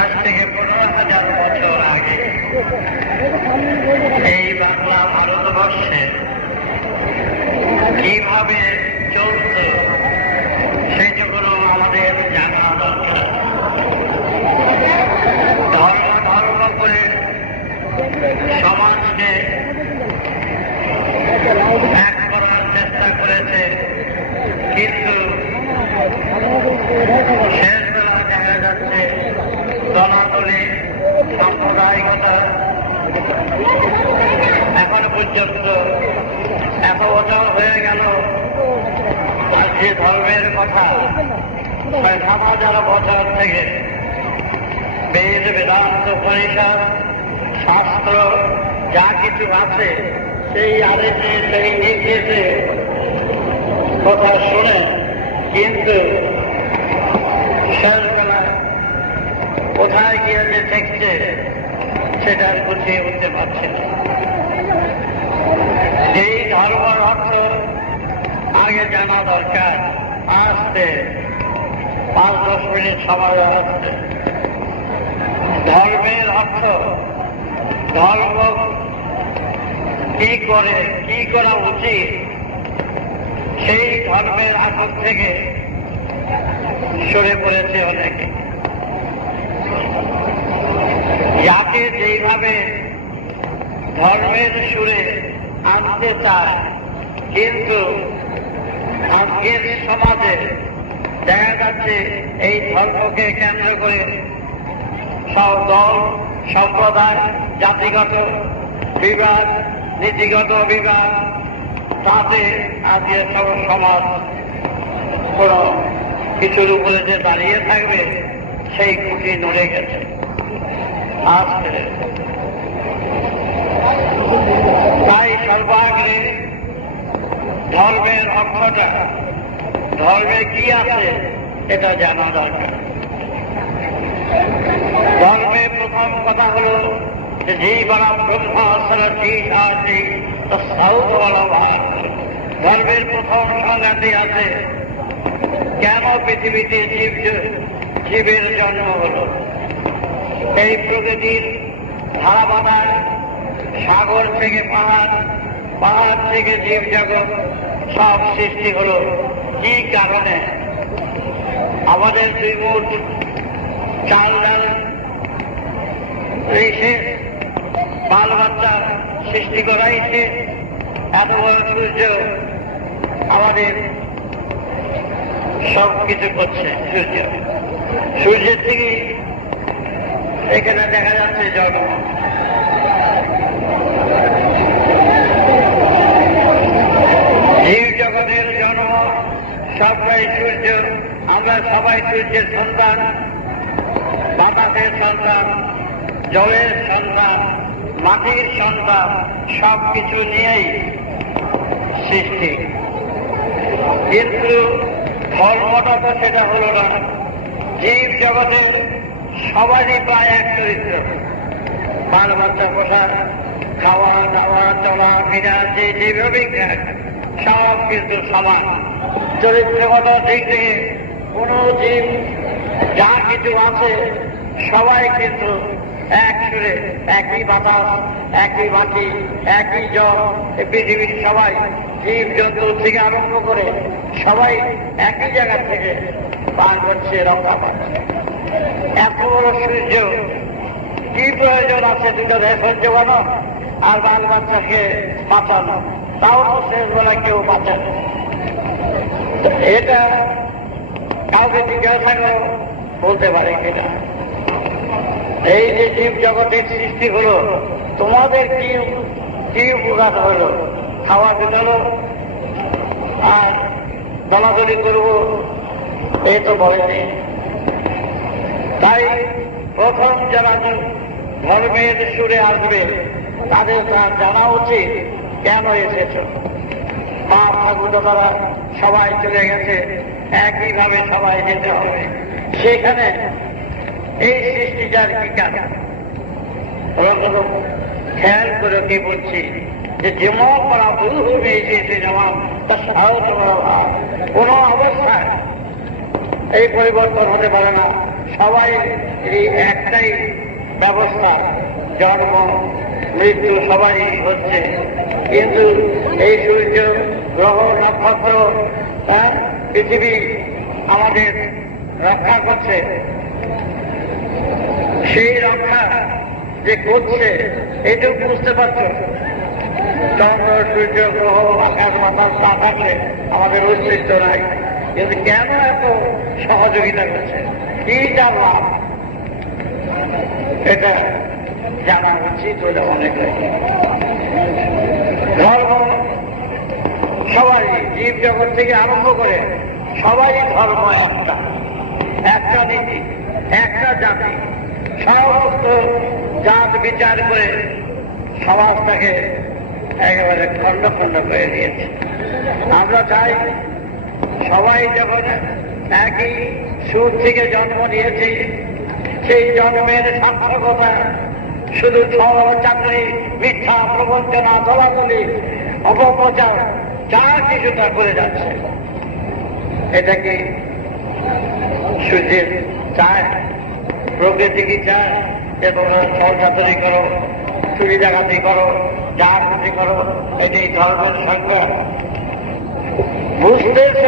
আজ থেকে 15,000 বছর আগে এই বাংলা ভারতবর্ষে কিভাবে চলছে সেগুলো আমাদের জানা দরকার। ধর্ম ধর্ম করে সমাজকে এক করার চেষ্টা করেছে, কিন্তু শেষ বেলা দেখা যাচ্ছে দলাদলি সাম্প্রদায়িকতা এখনো পর্যন্ত এত বছর হয়ে গেল। আর যে ধর্মের কথা 7,000 বছর থেকে বেদ বেদান্ত পরিষদ শাস্ত্র যা কিছু আছে সেই আদেশে সেই নির্দেশে কথা শুনে, কিন্তু শেষবেলায় কোথায় গিয়ে যে দেখছে সেটা বুঝিয়ে উঠতে পারছে না। এই ধর্মের অর্থ আগে জানা দরকার। আসতে 5-10 মিনিট সময় আসছে। ধর্মের অর্থ ধর্ম কি করে, কি করা উচিত, সেই ধর্মের আসর থেকে সরে পড়েছে অনেকে। যাকে যেইভাবে ধর্মের সুরে আনতে চায়, কিন্তু আজকের সমাজে দেখা যাচ্ছে এই ধর্মকে কেন্দ্র করে সব দল সম্প্রদায় জাতিগত বিভাগ নীতিগত বিভাগ, তাতে আজকে সব সমাজ কোন কিছুর উপরে যে দাঁড়িয়ে থাকবে সেই খুঁটি নড়ে গেছে। আজকে তাই সর্বাগ্রে ধর্মের অর্থটা, ধর্মে কি আছে এটা জানা দরকার। ধর্মের প্রথম কথা হল যে জীবন ব্রহ্মাসী আছে, ধর্মের প্রথম সংজ্ঞাতে আছে কেন পৃথিবীতে জীবের জন্ম হল। এই প্রকৃতির ধারাবাধায় সাগর থেকে পাহাড়, পাহাড় থেকে জীব জগৎ সব সৃষ্টি হল কি কারণে? আমাদের 2 মুঠ চাল ডাল রেখে বাল বাচ্চা সৃষ্টি করাইছে। এত বড় সূর্য আমাদের সব কিছু করছে। সূর্যের থেকে এখানে দেখা যাচ্ছে জন্ম। জীব জগতের জন্ম সবাই সূর্য, আমরা সবাই সূর্যের সন্তান, বাতাসের সন্তান, জলের সন্তান, মাটির সন্তান, সব কিছু নিয়েই সৃষ্টি। কিন্তু ধর্মটা তো সেটা হল না। জীব জগতের সবারই প্রায় এক চরিত্র, বাল বাচ্চা পোষা, খাওয়া দাওয়া চলা ফেরা, যে যেভাবে সব কিন্তু সমান। চরিত্রগত দিক থেকে কোন জীব যা কিছু আছে সবাই কিন্তু এক সুরে, একই বাতাস, একই মাটি, একই জল, পৃথিবীর সবাই জীব জন্তু থেকে আরম্ভ করে সবাই একই জায়গা থেকে পার করছে, রক্ষা পাচ্ছে। এত বড় সূর্য কি প্রয়োজন আছে দুটো দেশের জোগানো আর বাল বাচ্চাকে বাঁচানো? তাও তো শেষ বেলা কেউ বাঁচে না। এটা কাউকে জিজ্ঞাসা করে বলতে পারে কিনা এই যে জীব জগতের সৃষ্টি হলো, তোমাদের কি উপকার হলো? খাওয়া দিলো আর দলাদলি করবো, এই তো বলেনি। তাই প্রথম যারা ধর্মের সুরে আসবে তাদের তার জানা উচিত কেন এসেছ। বাপ ঠাকুর তারা সবাই চলে গেছে, একইভাবে সবাই যেতে হবে। সেখানে এই সৃষ্টিটার কি কারণ? ওরা কোনো খেয়াল করে কি বলছি যে যেমন করা ভুল হবে এসে যাওয়া তার সাহস কোন অবস্থায় এই পরিবর্তন হতে পারে না। সবাই এই একটাই ব্যবস্থা, জন্ম মৃত্যু সবাই হচ্ছে। কিন্তু এই সূর্য গ্রহ নক্ষত্র পৃথিবী আমাদের রক্ষা করছে। সেই রক্ষা যে করছে এইটুকু বুঝতে পারছো। চন্দ্র সূর্য গ্রহ আকাশ বাতাস তা থাকলে আমাদের অস্তিত্ব নাই, কিন্তু কেন এত সহযোগিতা করছে, কি জানলাম এটা জানা উচিত হলে অনেক। ধর্ম সবাই জীব জগৎ থেকে আরম্ভ করে সবাই ধর্ম একটা, একটা নীতি, একটা জাতি। সমস্ত জাত বিচার করে সমাজটাকে একেবারে খণ্ড খণ্ড করে দিয়েছে। আমরা চাই সবাই যখন একই সুর থেকে জন্ম নিয়েছি, সেই জন্মের সার্থকতা শুধু চাকরি, মিথ্যা প্রবঞ্চনা, দলাদলি, অপপ্রচার যা কিছুটা করে যাচ্ছে, এটা কি সূর্যের চায়? প্রকৃতি কি চায় যে তোমরা ছলচাতুরি করো, চুরি ডাকাতি করো, যা খুশি করো? এটাই ধর্মের সংজ্ঞা। বুঝতেছ?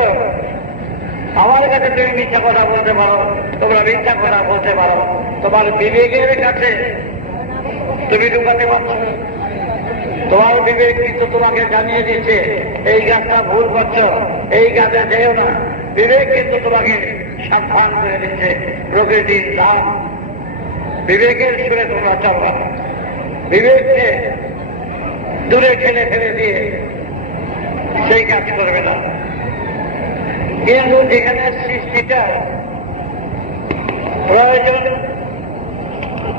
আমার কাছে তুমি মিথ্যা কথা বলতে পারো, তোমরা মিথ্যা কথা বলতে পারো, তোমার বিবেকের কাছে তুমি ঢুকাতে পারছো। তোমার বিবেক কিন্তু তোমাকে জানিয়ে দিচ্ছে এই কাজটা ভুল করছো, এই কাজে যেও না। বিবেক কিন্তু তোমাকে সাবধান করে দিচ্ছে প্রকৃতির দাম। বিবেকের সুরে তোমরা চলবা, বিবেককে দূরে ঠেলে ফেলে দিয়ে সেই কাজ করবে না। কিন্তু যেখানে সৃষ্টিটা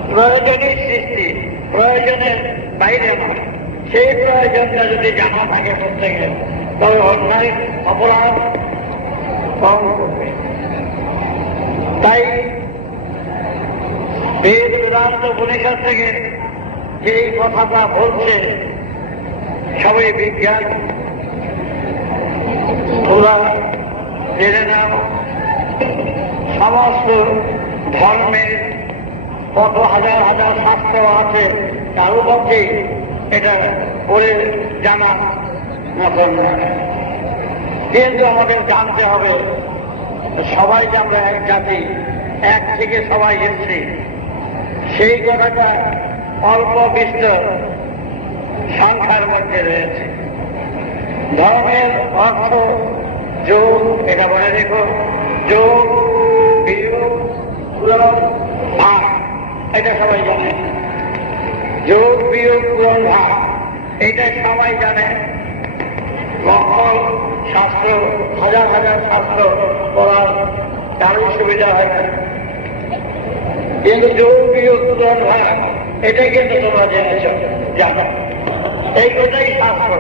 প্রয়োজনীয় সৃষ্টি, প্রয়োজনের বাইরে নয়, সেই প্রয়োজনটা যদি জানা থাকে প্রত্যেকের, তবে অন্যায় অপরাধ কম করবে। তাই বেদ বেদান্ত উপনিষদ থেকে যে কথাটা বলছে সবাই বিজ্ঞান, তোমরা জেনে নাও। সমস্ত ধর্মের কত হাজার হাজার শাস্ত্র আছে, তারও পক্ষে এটা পড়ে জানা মতন না। কিন্তু আমাদের জানতে হবে সবাই যে আমরা এক জাতি, এক থেকে সবাই এসছি, সেই কথাটা অল্প বিস্তর সংখ্যার মধ্যে রয়েছে। ধর্মের অর্থ যোগ, এটা বলে রেখো, যোগ বিয়োগ পূরণ ভাগ, এটা সবাই জানে। যোগ বিয়োগ পূরণ ভাগ এটা সবাই জানে। মঙ্গল শাস্ত্র, হাজার হাজার শাস্ত্র পড়ার কারোর সুবিধা হয় না, কিন্তু যোগ বিয়োগ পূরণ ভাগ এটা কিন্তু তোমরা জেনেছ, জানো। এই কথাই শাস্ত্র,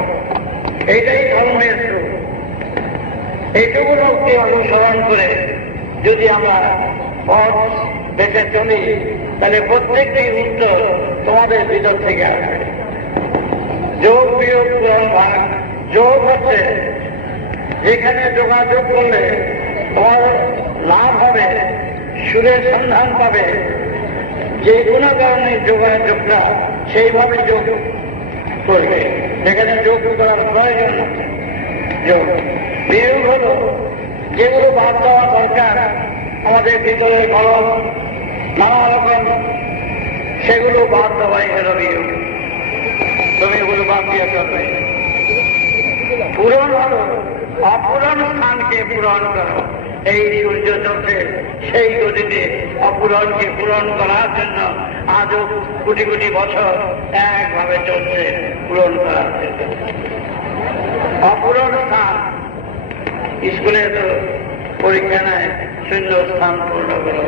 এইটাই ধর্মের সুর। এইটুকু লোককে অনুসরণ করে যদি আমরা পথ বেঁচে চলি, তাহলে প্রত্যেকটি উত্তর তোমাদের ভিতর থেকে আসবে। যোগ বিয়োগ পূরণ ভাগ, যোগ হচ্ছে যেখানে যোগাযোগ করলে তোমার লাভ হবে সুরের সন্ধান পাবে, যে কোনো কারণে যোগাযোগটা সেইভাবে যোগ করবে, যেখানে যোগ করার প্রয়োজন যোগ। বিয়োগ হল যেগুলো বাদ দেওয়া দরকার আমাদের ভিতরে গরম নানা রকম, সেগুলো বাদ দেওয়াই হল বিয়োগ। তুমি এগুলো বাদ দিয়ে করবে। পূরণ হল অপূরণ স্থানকে পূরণ করো। এই সূর্য চলছে সেই গতিতে অপূরণকে পূরণ করার জন্য আজও কোটি কোটি বছর একভাবে চলছে পূরণ করার জন্য। অপূরণ স্থান স্কুলে তো পরীক্ষা নেয়, শূন্য স্থান পূর্ণ করো,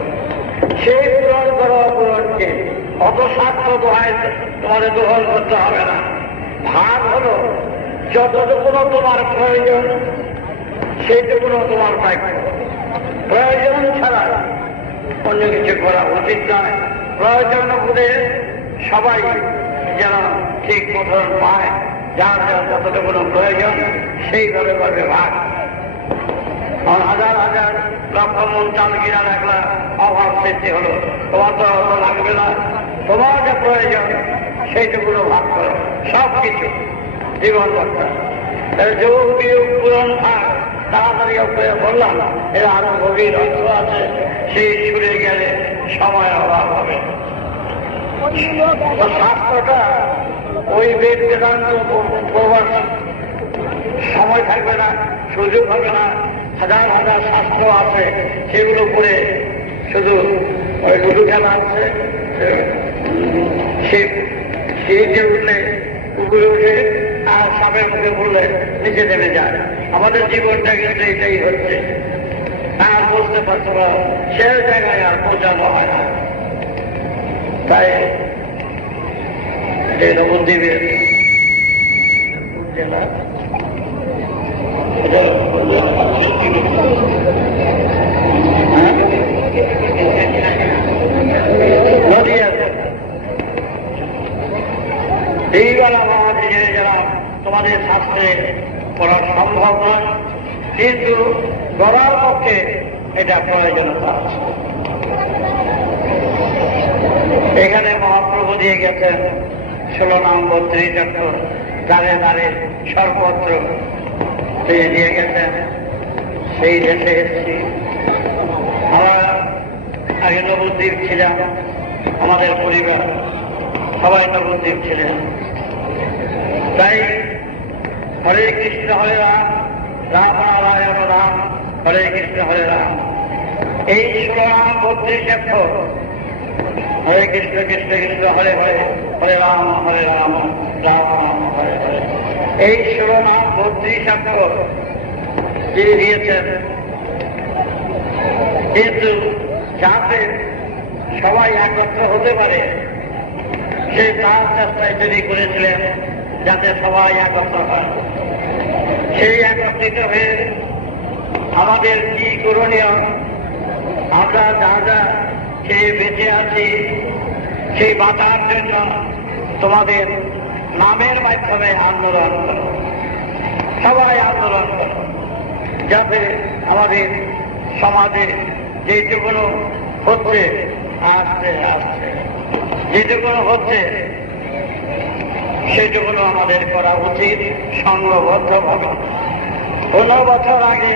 সেই পূরণ করো অপূরণকে। অত স্বার্থ দোহায় তোমাদের দোহন করতে হবে না। ভাগ হলো যতটুকুনো তোমার প্রয়োজন সেইটুকুনো তোমার দায়িত্ব। প্রয়োজন ছাড়া অন্য কিছু করা উচিত নয়। প্রয়োজন বুঝে সবাই যেন ঠিক মতন পায়, যার যার যতটুকুনো প্রয়োজন সেইভাবে করবে ভাগ। হাজার হাজার লক্ষ মন চাল কিনা রাখলা, অভাব সৃষ্টি হলো, তোমার তো অত লাগবে না। তোমার যে প্রয়োজন সেইটুকুনো ভাগ করো। সব কিছু জীবন দরকার। যোগ বিয়োগ পূরণ ভাগ তাড়াতাড়ি বললাম, এর আরো গভীর অর্থ আছে। সেই ছুড়ে গেলে সময় অভাব হবে। শাস্ত্রটা ওই বেদ বেদান্ত পড়বার সময় থাকবে না, সুযোগ হবে না। হাজার হাজার শাস্ত্র আছে, সেগুলো পড়ে শুধু ওই লুডু খেলা আছে, সিঁড়িতে উঠলে উপরে উঠে আর সাপের মুখে পড়লে নিচে নেমে যায়। আমাদের জীবনটা কিন্তু এটাই হচ্ছে। আর বুঝতে পারছো না, সে জায়গায় আর পৌঁছানো হয় না। তাই এই নবদ্বীপের জেলা এইবেলা বাবা থেকে যারা তোমাদের শাস্ত্রে করা সম্ভব নয়, কিন্তু গড়ার পক্ষে এটা প্রয়োজনীয়তা আছে। এখানে মহাপ্রভু দিয়ে গেছেন 16 নম্বর 30 চক্কর, দ্বারে দ্বারে সর্বত্র দিয়ে গেছেন। সেই দেশে এসেছি। আমরা আগে নবদ্বীপ ছিলাম, আমাদের পরিবার সবাই নবদ্বীপ ছিলেন। তাই হরে কৃষ্ণ হরে রাম, রাম নারায়ণ রাম, হরে কৃষ্ণ হরে রাম, এই 16 নাম 32 অক্ষর। হরে কৃষ্ণ কৃষ্ণ কৃষ্ণ হরে হরে, হরে রাম রাম রাম হরে হরে, এই 16 নাম 32 অক্ষর যিনি দিয়েছেন। কিন্তু যাতে সবাই একত্র হতে পারে, সে তার চেষ্টায় তৈরি করেছিলেন যাতে সবাই একত্র হয়। সেই একত্রিত হয়ে আমাদের কি করণীয়, আমরা যা যা খেয়ে বেঁচে আছি সেই বাঁচার জন্য তোমাদের নামের মাধ্যমে আন্দোলন করো, সবাই আন্দোলন করো, যাতে আমাদের সমাজে যেটুকুনো হচ্ছে আস্তে আস্তে যেটুকুনো হচ্ছে সেটুকুনো আমাদের করা উচিত সংঘবদ্ধভাবে। 15 বছর আগে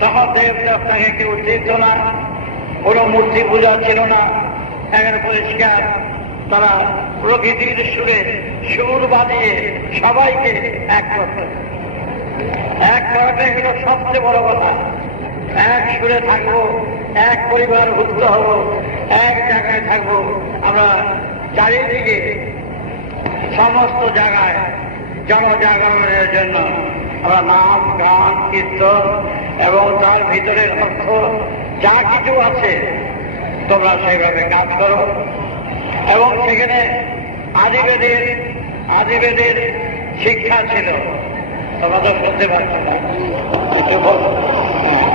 তখন দেবদেবতাকে কেউ চিনত না, কোন মূর্তি পূজা ছিল না। এখন পরিষ্কার তারা প্রকৃতির সুরে সুর বাজিয়ে সবাইকে এক করতে, এক করাটাই হল সবচেয়ে বড় কথা। এক সুরে থাকবো, এক পরিবার ভুক্ত হব, এক জায়গায় থাকবো। আমরা চারিদিকে সমস্ত জায়গায় জনজাগরণের জন্য আমরা নাম গান কীর্তন এবং তার ভিতরে লক্ষ্য যা কিছু আছে তোমরা সেইভাবে কাজ করো। এবং সেখানে আদিবেদের শিক্ষা ছিল, তোমরা তো বলতে পারছো না, একটু বলো,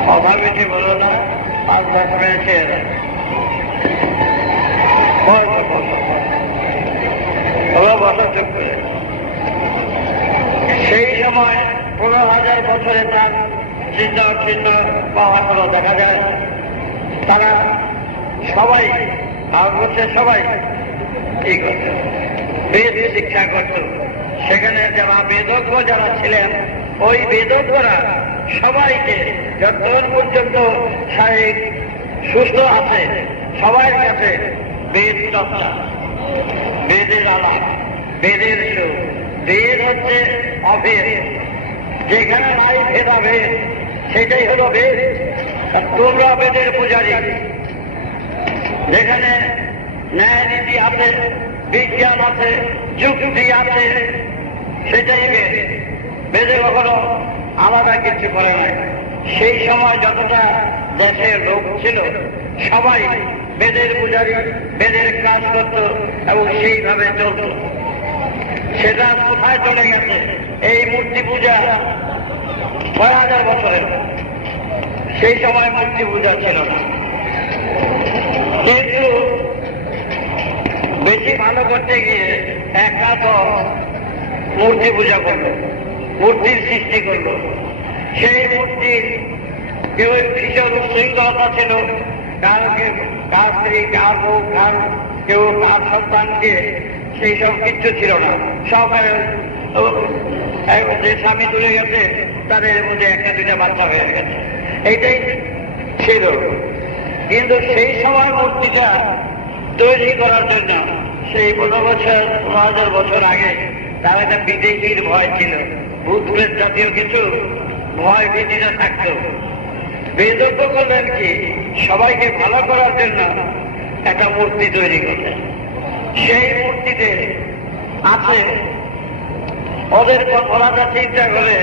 কথা বেশি বলো না, 5-10 মিনিট চুপ করে। সেই সময় 15,000 বছরে তার চিহ্ন পাওয়া দেখা যায়। তারা সবাই ভারতবর্ষের সবাই এই করত, বেদ শিক্ষা করত। সেখানে যারা বেদজ্ঞ যারা ছিলেন, ওই বেদজ্ঞরা সবাইকে যতক্ষণ পর্যন্ত শারীরিক সুস্থ আছে সবার কাছে বেদ চর্চা, বেদের আলাপ, বেদের সুর। বেদ হচ্ছে অভেদ, যেখানে নাই ভেদাভেদ সেটাই হলো বেদ। তোমরা বেদের পূজারী, যেখানে ন্যায় নীতি আছে, বিজ্ঞান আছে, যুক্তি আছে, সেটাই বেদ। বেদে কখনো আলাদা কিছু করে নাই। সেই সময় যতটা দেশের লোক ছিল সবাই বেদের পূজারী, বেদের কাজ করত এবং সেইভাবে চলত। সেটা কোথায় চলে গেছে? এই মূর্তি পূজা ৬,০০০ বছরের, সেই সময় মূর্তি পূজা ছিল না। কিন্তু বেশি ভালো করতে গিয়ে একটা তো মূর্তি পূজা করলো, মূর্তির সৃষ্টি করলো। সেই মূর্তির কেউ ভীষণ উচ্ছৃঙ্খলতা ছিল, কার স্ত্রী, কার বউ, কার কেউ কার সন্তানকে, সেই সব কিচ্ছু ছিল না। সব যে স্বামী তুলে গেছে তাদের মধ্যে একটা দুটা বাচ্চা হয়ে গেছে, এইটাই ছিল। কিন্তু সেই সময় মূর্তিটা তৈরি করার জন্য সেই ১৫,০০০ বছর আগে তার একটা বিদেশির ভয় ছিল, ভূত জাতীয় কিছু ভয় ভীতিটা থাকত। বেদজ্ঞ করলেন কি, সবাইকে ভালো করার জন্য একটা মূর্তি তৈরি করলেন। সেই মূর্তিতে আছে ওদের ওনারা চিন্তা করে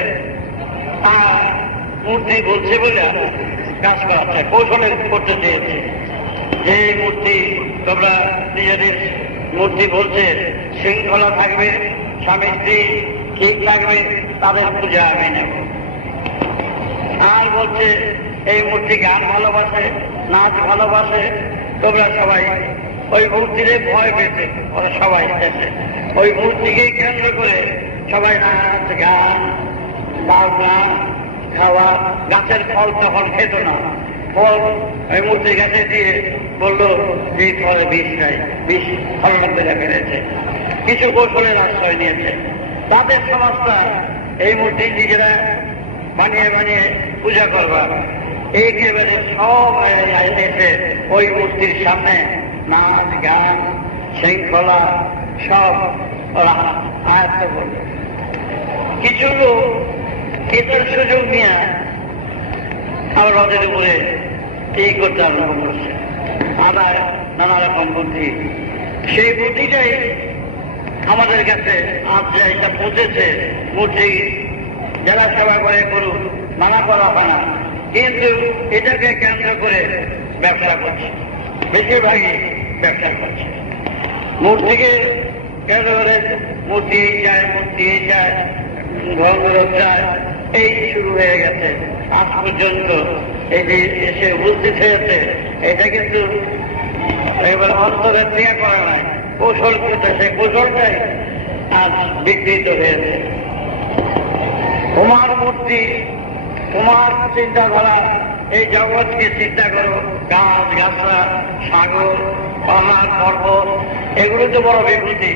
মূর্তি বলছে বলে কাজ করা চায়, কৌশলে করতে চেয়েছে। যে মূর্তি তোমরা নিজেদের মূর্তি বলছে শৃঙ্খলা থাকবে, স্বামী স্ত্রী ঠিক থাকবে, তাদের পূজা আমি নেব। আর বলছে এই মূর্তি গান ভালোবাসে, নাচ ভালোবাসে, তোমরা সবাই ওই মূর্তিরে ভয় পেতে ওরা সবাই এসেছে। ওই মূর্তিকেই কেন্দ্র করে সবাই নাচ গান, বাজনা, খাওয়া। গাছের ফল তখন খেত না, ফল ওই মূর্তির গাছে দিয়ে বললো যে ফল বিষ নাই, বিষ ফলন করে ফেলেছে। কিছু কৌশলের আশ্রয় নিয়েছে। তাদের সমাজটা এই মূর্তি নিজেরা বানিয়ে বানিয়ে পূজা করবা, একেবারে সব এসে ওই মূর্তির সামনে নাচ গান শৃঙ্খলা সব ওরা আয়ত্ত করবে। কিছু লোক এটার সুযোগ নিয়ে আবার ওদের উপরে এই করতে আরম্ভ করছে, আবার নানা রকম বুদ্ধি। সেই বুদ্ধিটাই আমাদের কাছে আজ যে এটা পৌঁছেছে, মূর্তি যারা সেবা করে করুক, মানা করা হয় না, কিন্তু এটাকে কেন্দ্র করে ব্যবসা করছে, বেশিরভাগই ব্যবসা করছে। মূর্তিকে কেন্দ্র করে মূর্তি যায়, মূর্তি যায়, ঘর যায়, এই শুরু হয়ে গেছে। আজ পর্যন্ত এই যে এসে উপস্থিত হয়েছে, এটা কিন্তু এবার অন্তরের থেকে করা নাই, কৌশল করতে, সেই কৌশলটাই আজ বিকৃত হয়েছে। তোমার মূর্তি, তোমার চিন্তাধারা, এই জগৎকে চিন্তা করো, গাছ গাছরা, সাগর, পাহাড়, পর্বত, এগুলো তো বড় বিকৃতি।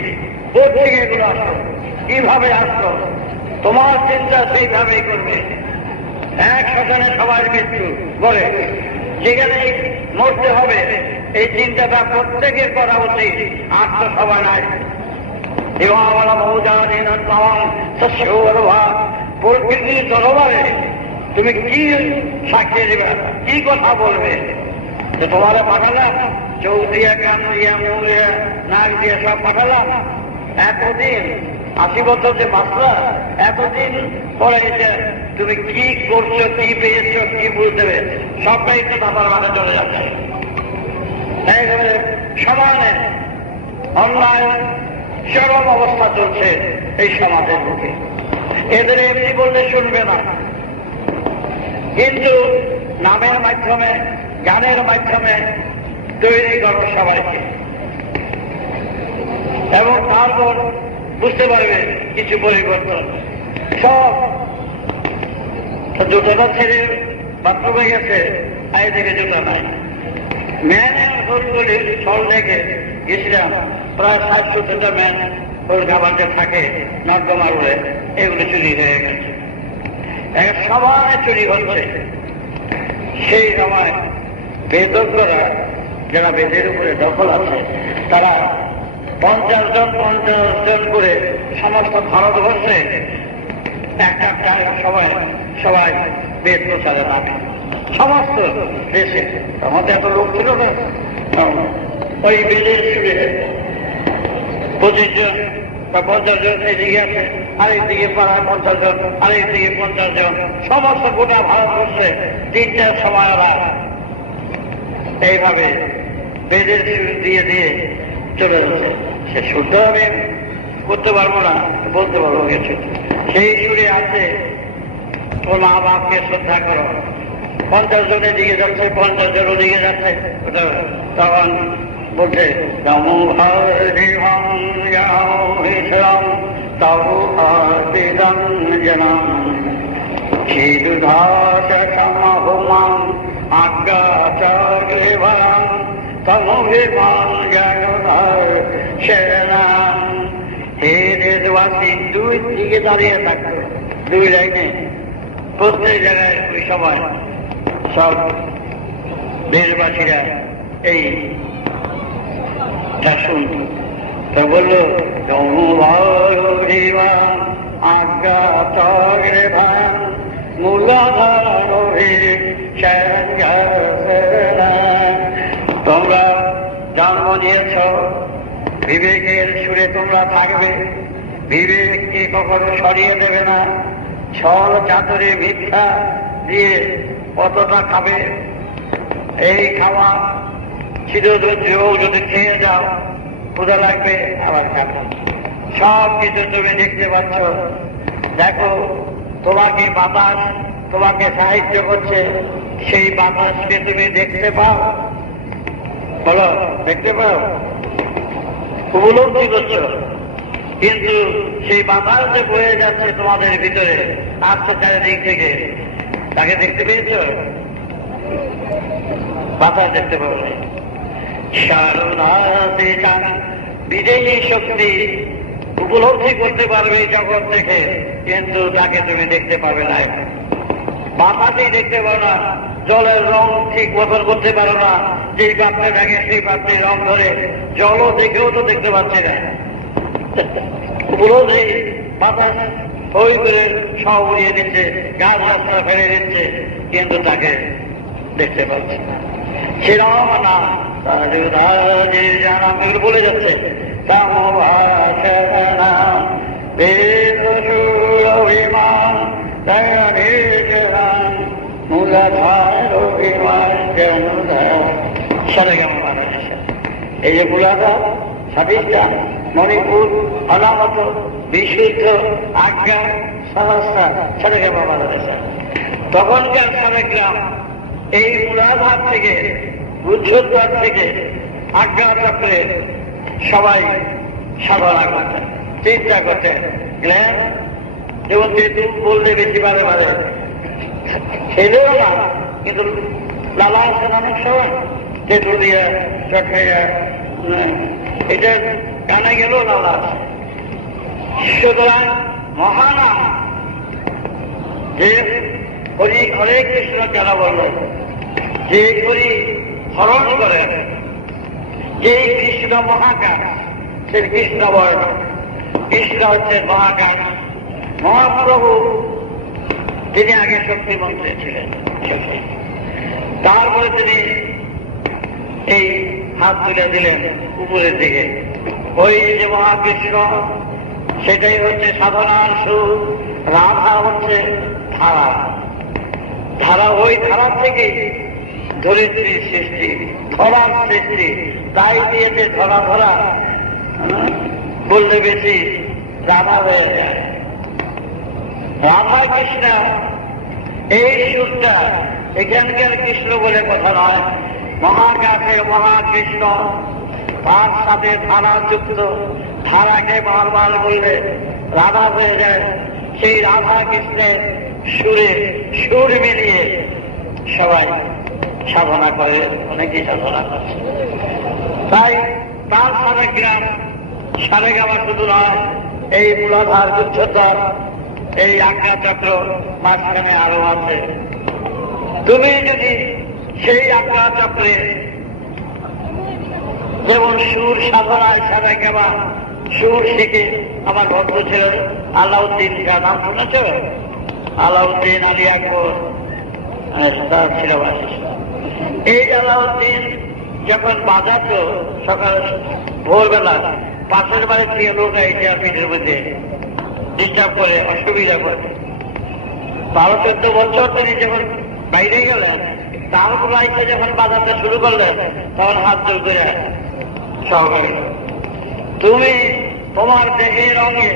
কোথেকে এগুলো আসলো, কিভাবে আসলো? তোমার চিন্তা সেইভাবেই করবে। এক শ্মশানে সবার মৃত্যু করে, যেখানে মরতে হবে, এই চিন্তাটা প্রত্যেকের করা উচিত। আর তো সবাই নাই। প্রকৃতির দরবারে তুমি কি সাক্ষী দেবে, কি কথা বলবে? যে তোমারা পাঠালাম, চোখ দিয়া, কান দিয়া, মুখ দিয়া, নাক দিয়ে সব পাঠালাম। এতদিন ৮০ বছর যে বাঁচলা, এতদিন পরে এসে তুমি কি করছো, কি পেয়েছো, কি বুঝতে হবে, সবটাই তো বাবার মাঠে চলে যাচ্ছে। এইভাবে সমানে অন্যায় চরম অবস্থা চলছে এই সমাজের বুকে। এদের এমনি বললে শুনবে না, কিন্তু নামের মাধ্যমে, গানের মাধ্যমে তৈরি করো সবাইকে, এবং তারপর বুঝতে পারবে কিছু পরিবর্তন। সব জুতোটা ছেড়ে বাথরুমে গেছে, আয় থেকে জুতো নাই। ম্যান হোলগুলি ছল রেখে গেছিলাম, প্রায় 60-70টা ম্যান হোল খাবারতে থাকে নর্দমা বলে, এগুলো চুরি হয়ে গেছে। সবাই চুরি হচ্ছে। সেই সময় বেদজ্ঞরা, যারা বেদের উপরে দখল আছে, তারা 50 জন করে সমস্ত ভারতবর্ষে একটা সবাই বেদ প্রচারে নামে, সমস্ত দেশে। আমাদের এত লোক ছিল না, ওই বেদের সুরে 25 জন বা 50 জন এদিকে আছে, আরেকদিকে পাড়ায় 50 জন, আরেকদিকে 50 জন, সমস্ত গোটা ভারতবর্ষে 3টার সময় ওরা এইভাবে বেদের সুর দিয়ে দিয়ে চলে যাচ্ছে। সে শুদ্ধ আমি করতে পারবো না, বলতে পারবো কিছু। সেই সুরে আছে, তোর মা বাপকে শ্রদ্ধা করো। 50 জনের দিকে যাচ্ছে, 50 জন ওদিকে যাচ্ছে। তখন বলছে তবু জনাম ক্ষীরুধাসমাহুমাং আজ্ঞাচার্যে ভয়াম তমভিমান জ্ঞানধার শরণাম। হে দেশবাসী, 2 দিকে দাঁড়িয়ে থাকতো, 2 লাইনে, প্রত্যেক জায়গায় ওই সময় সব দেশবাসীরা এই শুনত। তো বলল আজ্ঞা চরে ভান মূলাধার, তোমরা জন্ম নিয়েছ, বিবেকের সুরে তোমরা থাকবে, বিবেককে কখনো সরিয়ে দেবে না। ছল চাতুরে মিথ্যা দিয়ে কতটা খাবে, এই খাওয়া চিরদুর্যোগ যদি খেয়ে যাও, ক্ষুধা লাগবে, আবার খাবে। সব কিছু তুমি দেখতে পাচ্ছ। দেখো, তোমাকে বাতাস তোমাকে সাহায্য করছে, সেই বাতাসকে তুমি দেখতে পাও, বলো দেখতে পাও, উপলব্ধি করছো। কিন্তু সেই বাতাস যে বয়ে যাচ্ছে তোমাদের ভিতরে, আসছে চারিদিক থেকে, তাকে দেখতে পেয়েছ? বাতাস দেখতে পাবো না। বিজয়ী শক্তি উপলব্ধি করতে পারবে জগৎ থেকে, কিন্তু তাকে তুমি দেখতে পাবে না। বাতাসই দেখতে পারো না, জলের রং ঠিক বদল করতে পারো না, যেই পাত্রে থাকে সেই পাত্রে রং ধরে, জলও দেখেও তো দেখতে পাচ্ছি না। উপলব্ধি বাতাস হই করে সব উড়িয়ে দিচ্ছে, গাছ রাস্তা ফেলে দিচ্ছে, কিন্তু তাকে দেখতে পাচ্ছি না। সেরকম না, এগুলো বলে যাচ্ছে এই যে মূলাধার, সাবিস্তান, মণিপুর, অনামত, বিশুদ্ধ, আজ্ঞা, সহস্রা, সারেগামা মাদ্রাসা। তখনকার সারেগ্রাম এই মূলাধার থেকে, বুদ্ধদ্বার থেকে আজ্ঞা চক্রে সবাই সাধনা করতেন, চিন্তা করতেন, জ্ঞান। যেমন তেঁতুল বলতে বেশি বারে বারে খেলেও না, কিন্তু লালা আছেন অনেক সময়, তেঁতুল দিয়ে চটকে এটা কানে গেলেও লালা আছে। সুতরাং মহানাম যে হরি হরে কৃষ্ণ কেন বলল, যে হরি হরণ করে, যেই কৃষ্ণ মহাকাশ, সে কৃষ্ণ বর্ণ, কৃষ্ণ হচ্ছে মহাকাশ। মহাপ্রভু তিনি আগে শক্তিমন্ত্রী ছিলেন, তারপরে তিনি এই হাত তুলে দিলেন উপরের দিকে। ওই যে মহাকৃষ্ণ, সেটাই হচ্ছে সাধনার সুর। রাধা হচ্ছে ধারা, ধারা ওই ধারার থেকে ধরিত্রীর সৃষ্টি, ধরার সৃষ্টি, তাই দিয়েছে ধরা ধরা বললে বেশি রাধা হয়ে যায়। রাধা কৃষ্ণ এই সুরটা এখানকার কৃষ্ণ বলে কথা নয়, মহাকাশের মহাকৃষ্ণ, তার সাথে ধারা যুক্ত। ধারাকে বারবার বললে রাধা হয়ে যায়। সেই রাধা কৃষ্ণের সুরে সুর মিলিয়ে সবাই সাধনা করে, অনেকেই সাধনা করে। তাই তার সারেগ্রাম সারেগামা শুধু নয়, এই মূলাধার গুচ্ছদ্বার, এই আজ্ঞা চক্র মাঝখানে আরো আছে। তুমি যদি সেই আজ্ঞা চক্রে যেমন সুর সাধনায় সারেগামা সুর শিখে, আমার ভক্ত ছিল আলাউদ্দিন, যার নাম শুনেছ, আলাউদ্দিন আলী আকবর তার ছিল। এই আলাউদ্দিন যখন বাজাত সকাল ভোরবেলা, পাশের বাড়ি থেকে লোক এসে পিঠের মধ্যে ডিস্টার্ব করে, অসুবিধা করে। 12-14 বছর তিনি যখন বাইরে গেলেন, তারপর এসে যখন বাজাতে শুরু করলেন, তখন হাত জোর করে সহকারী, তুমি তোমার দেহের অঙ্গে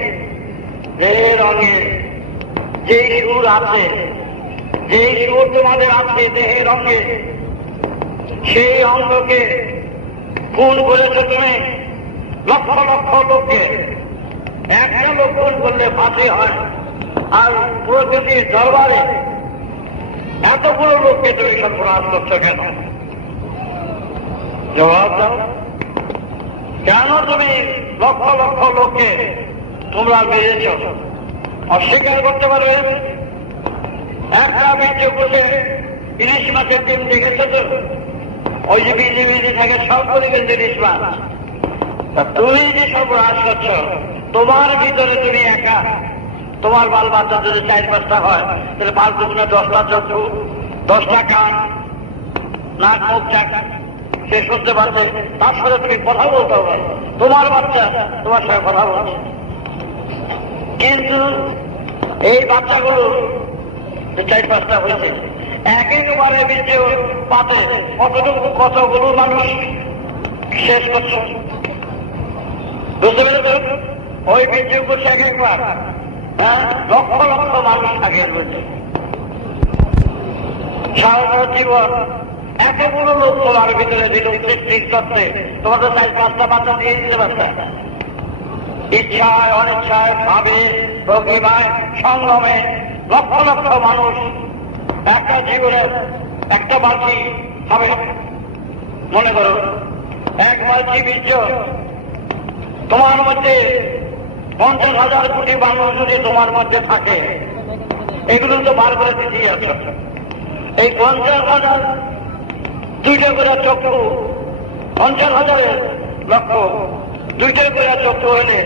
যেই সুর আছে, যেই সুর তোমাদের আছে দেহের অঙ্গে, সেই অঙ্গকে খুন করেছ তুমি লক্ষ লক্ষ লোককে। একটা লোক খুন করলে ফাঁসি হয়, আর প্রকৃতির দরবারে এতগুলো লোককে তুমি সর্বনাশ করছো কেন? জবাব দাও, কেন তুমি লক্ষ লক্ষ লোককে তোমরা মেরেছ? অস্বীকার করতে পারবে? একটা বীর্য বসে ইলিশ মাছের ডিম দেখেছ তো? ওই যে বিজেপি থাকে সব করে গেছে ইলিশ মাছ। তুমি যে সর্বনাশ করছ, তোমার ভিতরে তুমি একা, তোমার বাল বাচ্চা যদি 4-5টা হয়, তাহলে 5 দুগুণে 10টা চক্ষু, 10টা কান, নাক মুখ চাকা শেষ করতে পারবে। তার সাথে তুমি কথা বলতে হবে, তোমার বাচ্চা তোমার সাথে কথা বলছে। কিন্তু এই বাচ্চাগুলো 4-5টা হয়েছে, একেবারে বীর্য পাতে কতগুলো মানুষ শেষ করছে, বুঝতে পেরেছ? ওই বীর্য করছে একবার লক্ষ লক্ষ মানুষ থাকে রয়েছে। সারা জীবন এতগুলো লোক তোমার ভিতরে দিল সৃষ্টির করতে, তোমাদের 4-5টা বাচ্চা দিয়ে দিতে পারছে। ইচ্ছায় অনিচ্ছায় ভাবে প্রতিভায় সংগ্রামে লক্ষ লক্ষ মানুষ একটা জীবনের একটা বালতি হবে। মনে করো 1 বালতি বীর্য, তোমার মধ্যে 50,000 কোটি মানুষ যদি তোমার মধ্যে থাকে, এগুলো তো বার করে দিতেই আছে। এই 50,000 2টা করে চক্ষু, 50,000 লক্ষ 2টা করে চক্ষু হলে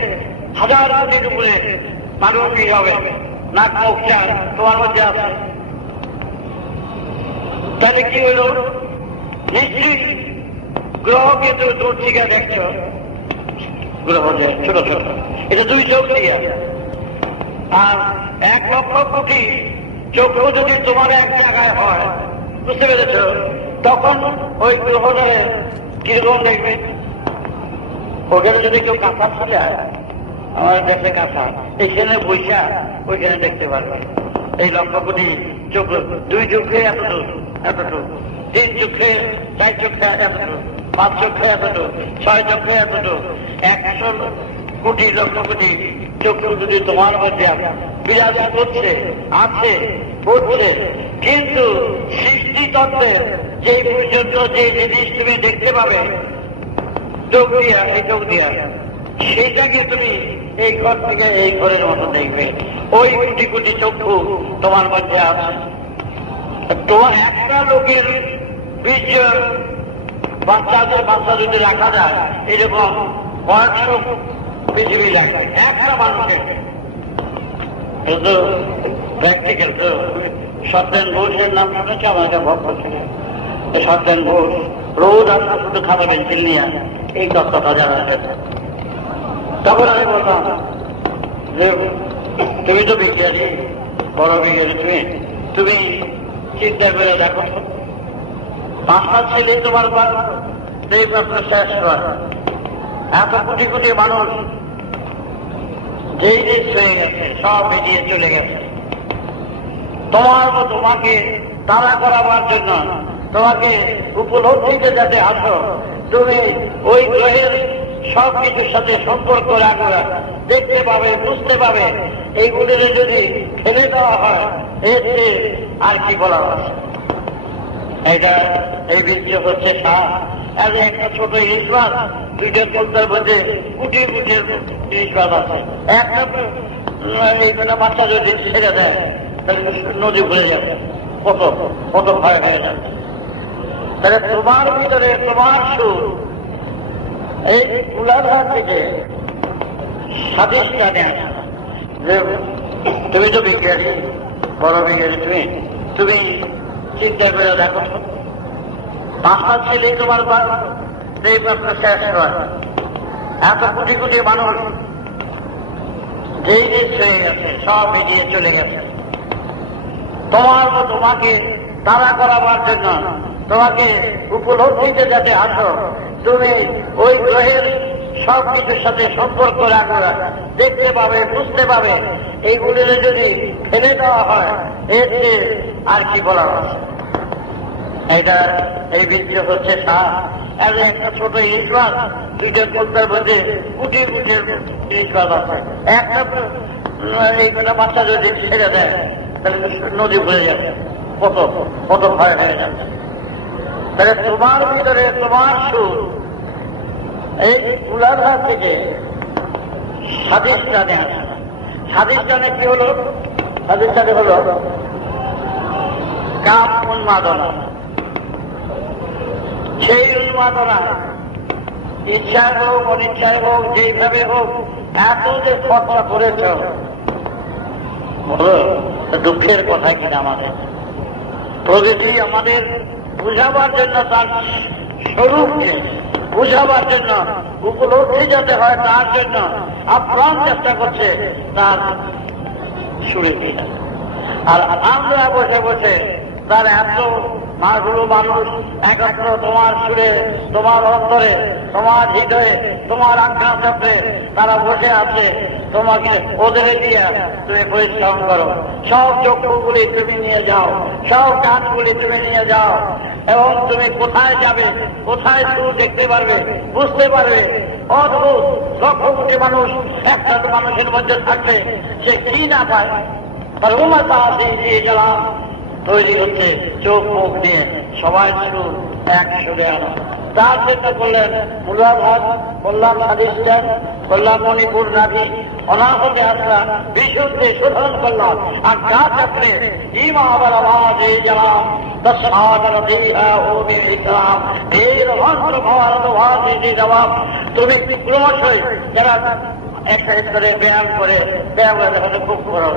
1000 কোটির উপরে মানুষ কি হবে? নাক মুখ চান তোমার মধ্যে আছে। তাহলে কি হইল? নিশ্চিত গ্রহকে তো দূর থেকে দেখছ, গ্রহ ছোট ছোট, এটা 2 চোখ দিয়ে। আর 1 লক্ষ কোটি চক্ষু যদি তোমার এক জায়গায় হয়, বুঝতে পেরেছ? তখন ওই গ্রহটারে কিরকম দেখবে? ওখানে যদি কেউ কাঁথা ছিলে, আমার দেশে কাঁথা, এইখানে বৈশা ওইখানে দেখতে পারবে। এই লক্ষ কোটি চোখ, 2 চোখে এতটুকু, 3 চোখে, 4 চোখে এতটুকু, 5 চোখে এতটুকু, 6 চোখে এতটুকু, 100 কোটি লক্ষ কোটি চক্ষু যদি তোমার মধ্যে বিরাজ করছে, আছে, করছে, কিন্তু সৃষ্টিতত্ত্বের যে পর্যন্ত যে জিনিস তুমি দেখতে পাবে চোখ দিয়া, এই চোখ দিয়া, সেইটাকে তুমি এই ঘর থেকে এই ঘরের মতো দেখবে। ওই কোটি কোটি চক্ষু তোমার মধ্যে আছে। তোমার একটা লোকের বীর্য বাচ্চা যদি রাখা যায়, এরকম 100 পৃথিবী রাখা একটা মানুষের। কিন্তু প্র্যাকটিক্যাল তো সত্যেন ঘোষের নাম শুনেছে, আমার একটা ভক্ত ছিলেন সত্যেন ঘোষ, রোজ আপনার শুধু খাতা পেন্সিল নিয়ে এই তত্ত্বটা জানাবেন। তখন আমি বললাম যে তুমি তো বিজ্ঞানী, বড় বিজ্ঞানী, তুমি চিন্তা করে দেখো, 5টা ছেলে তোমার সেই প্রশ্ন শেষ হয়, এত কোটি কোটি মানুষ যেই দিক হয়ে গেছে, সব বেরিয়ে চলে গেছে। তোমাকে তাড়া করাবার জন্য, তোমাকে উপলব্ধিতে যাতে আসো, তুমি ওই গ্রহের সব কিছুর সাথে সম্পর্ক রাখবে, দেখতে পাবে, বুঝতে পাবে। এইগুলির যদি ফেলে দেওয়া হয়, এর চেয়ে আর কি বলা হয়? এইটা এই বীর্য হচ্ছে সাপ। আর একটা ছোট ইলিশ মাছ, দুইটা কলতার মধ্যে কুটি কুটির ইলিশ মাছ আছে। একটা এইখানে বাচ্চা যদি ছেড়ে দেয় তাহলে নদী ভরে যাবে, কত কত ভয় হয়ে যাবে। তাহলে তোমার ভিতরে তোমার সুর এই কুলাঘাট থেকে সাদৃশ্য নেয় যে তুমি তো বিজ্ঞানী, বড় বিজ্ঞানী, তুমি চিন্তা করে দেখো, পাঁচটা ছেলে তোমার শেষ হয়, এত কোটি কোটি মানুষ যেই দেশ হয়ে গেছে, সব এগিয়ে চলে গেছে। তোমাকে তাড়া করাবার জন্য, তোমাকে উপলব্ধিতে যাতে আসো, তুমি ওই গ্রহের সব কিছুর সাথে সম্পর্ক রাখো, দেখতে পাবে, বুঝতে পাবে। এইগুলির যদি ফেলে দেওয়া হয়, এর চেয়ে আর কি বলার আছে। এইটা এই বীর্য হচ্ছে সাপ। আর একটা ছোট ইলিশ মাছ, দুইটা কলতার মধ্যে কুটি কুটির ইলিশ মাছ আছে। একটা এইগুলো বাচ্চা যদি ছেড়ে দেয় তাহলে নদী ভরে যাবে, কত কত ভয় হয়ে যাবে। তাহলে তোমার ভিতরে তোমার সুর এই কুলাঘাট থেকে স্বাধিষ্ঠানে আসে। স্বাধিষ্ঠানে কি হল? স্বাধিষ্ঠানে হল কাম উন্মাদনা। সেই উন্মাদনা ইচ্ছায় হোক অনিচ্ছায় হোক, যেইভাবে হোক, এত যে খরচা করেছ, দুঃখের কথা কিনা আমাদের প্রকৃতি আমাদের বুঝাবার জন্য, তার স্বরূপকে বুঝাবার জন্য, উপলব্ধি যাতে হয় তার জন্য আপ্রাণ চেষ্টা করছে তার সুরে দিয়ে। আর আমরা বসে বসে তার এত মাগুলো মানুষ একত্র তোমার সুরে, তোমার অন্তরে, তোমার হৃদয়ে, তোমার আজ্ঞা চক্রে তারা বসে আছে। তোমাকে ওদের দিয়ে তুমি পরিশ্রম করো, সব চক্ষুগুলি তুমি নিয়ে যাও, সব কানগুলি তুমি নিয়ে যাও, এবং তুমি কোথায় যাবে, কোথায় সুর দেখতে পারবে, বুঝতে পারবে। অদ্ভুত লক্ষ কোটি মানুষ একটা মানুষের মধ্যে থাকলে সে কি না পায়, তার উন্নতা দিয়ে গেলাম তৈরি হচ্ছে চোখ মুখ দিয়ে সবাই সুর এক সুরে আনো। তার চেষ্টা করলেন মূলাভাগ, বললাম স্বাধিষ্ঠান, বললাম মণিপুর নাভি, অনাহতে আসরা বিশুদ্ধে শোধন করলাম। আর যা থাকলে ইমা আবার আওয়াজ এই গেলাম তুমি ক্রমশই যারা এক্সারসাইজ করে, ব্যায়াম করে, ব্যায়াম করে খুব করো,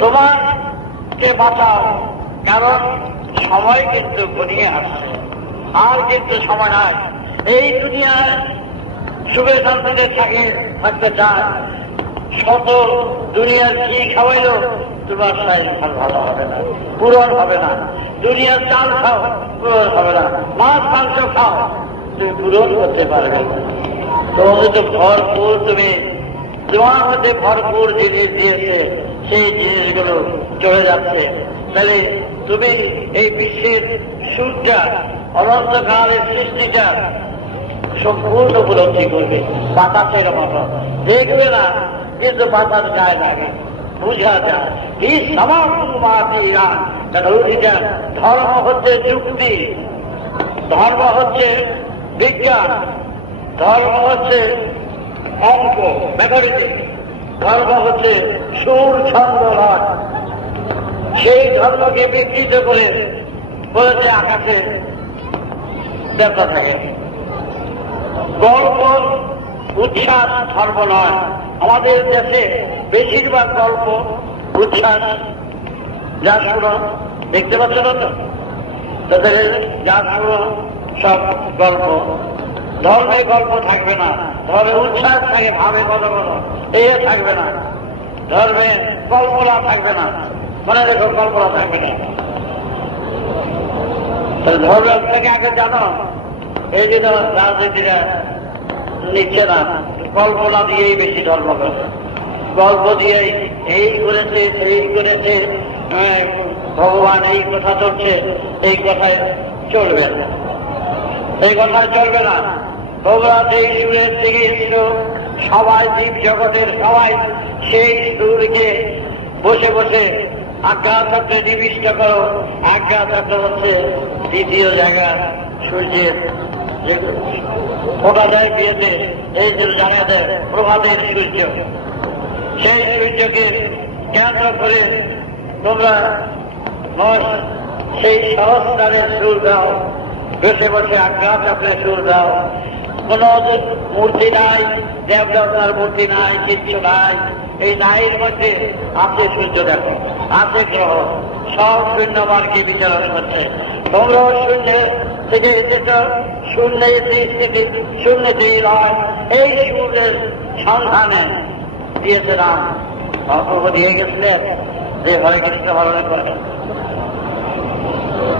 তোমাকে বাঁচাও। কারণ সময় কিন্তু ঘনিয়ে আসছে, আর কিন্তু সময় নাই। এই দুনিয়ার সুখে শান্তিতে থাকতে চায়, শত দুনিয়ার কি খাওয়াইল তোমার শারীরিক ভালো হবে না, পূরণ হবে না। দুনিয়ার চাল খাও, পূরণ হবে না। মাছ মাংস খাও, তুমি পূরণ করতে পারবে না। তোমাকে তো ভরপুর, তুমি তোমার মধ্যে ভরপুর জিনিস দিয়েছে, সেই জিনিসগুলো চলে যাচ্ছে। তাহলে তুমি এই বিশ্বের সুরটা, অনন্তকালের সৃষ্টিটা সম্পূর্ণ উপলব্ধি করবে। বাতাসের মতো দেখবে না, কিন্তু বাতাস গায়ে লাগে, বুঝা যায়। এই ধর্ম হচ্ছে যুক্তি, ধর্ম হচ্ছে বিজ্ঞান, ধর্ম হচ্ছে অঙ্ক, ম্যাথমেটিক্স, ধর্ম হচ্ছে সুর ছন্দ রাগ। সেই ধর্মকে বিকৃত করে বলেছে আকাশে দেবতা থাকে। গল্প উচ্ছ্বাস ধর্ম নয়। আমাদের দেশে বেশিরভাগ গল্প উচ্ছ্বাস, যা শুনো দেখতে পাচ্ছ না তো, তাদের যা শুনো সব গল্প। ধর্মে গল্প থাকবে না, ধর্মে উচ্ছ্বাস থাকে, ভাবে বড় বড় এ থাকবে না, ধর্মে কল্পনা থাকবে না। মনে রেখো, কল্পনা থাকবে না। ধর্মের থেকে আগে জানো, এই যে রাজনীতিরা নিচ্ছে না, কল্পনা দিয়েই বেশি ধর্ম করে, গল্প দিয়েই এই করেছে সেই করেছে, ভগবান এই কথা চলছে, এই কথায় চলবে না, এই কথায় চলবে না। ভগবান এই সুরের থেকে ছিল, সবাই জীব জগতের সবাই সেই সুরকে বসে বসে আজ্ঞা চক্রে নিবিষ্ট করো। আজ্ঞা চক্র হচ্ছে দ্বিতীয় জায়গা সূর্যের ওটা যায় বিয়েতে এই যে জানা দেয় প্রভাতের সূর্য, সেই সূর্যকে কেন্দ্র করে তোমরা সেই সহস্রানের সুর দাও, বসে বসে আজ্ঞা চাপড়ে সুর দাও। কোন মূর্তি নাই, দেবদেবতার মূর্তি নাই, কিচ্ছু নাই। এই নাইয়ের মধ্যে আছে সূর্য, দেখো আছে গ্রহ, সব শূন্যমানকে বিচরণ করছে। তোমরাও শূন্যে থেকে এসেছ, শূন্যতেই নয়, এই সূর্যের সন্ধানে দিয়েছে রাম। মহাপ্রভু দিয়ে গেছিলেন যে হরে কৃষ্ণ ভারণে করেন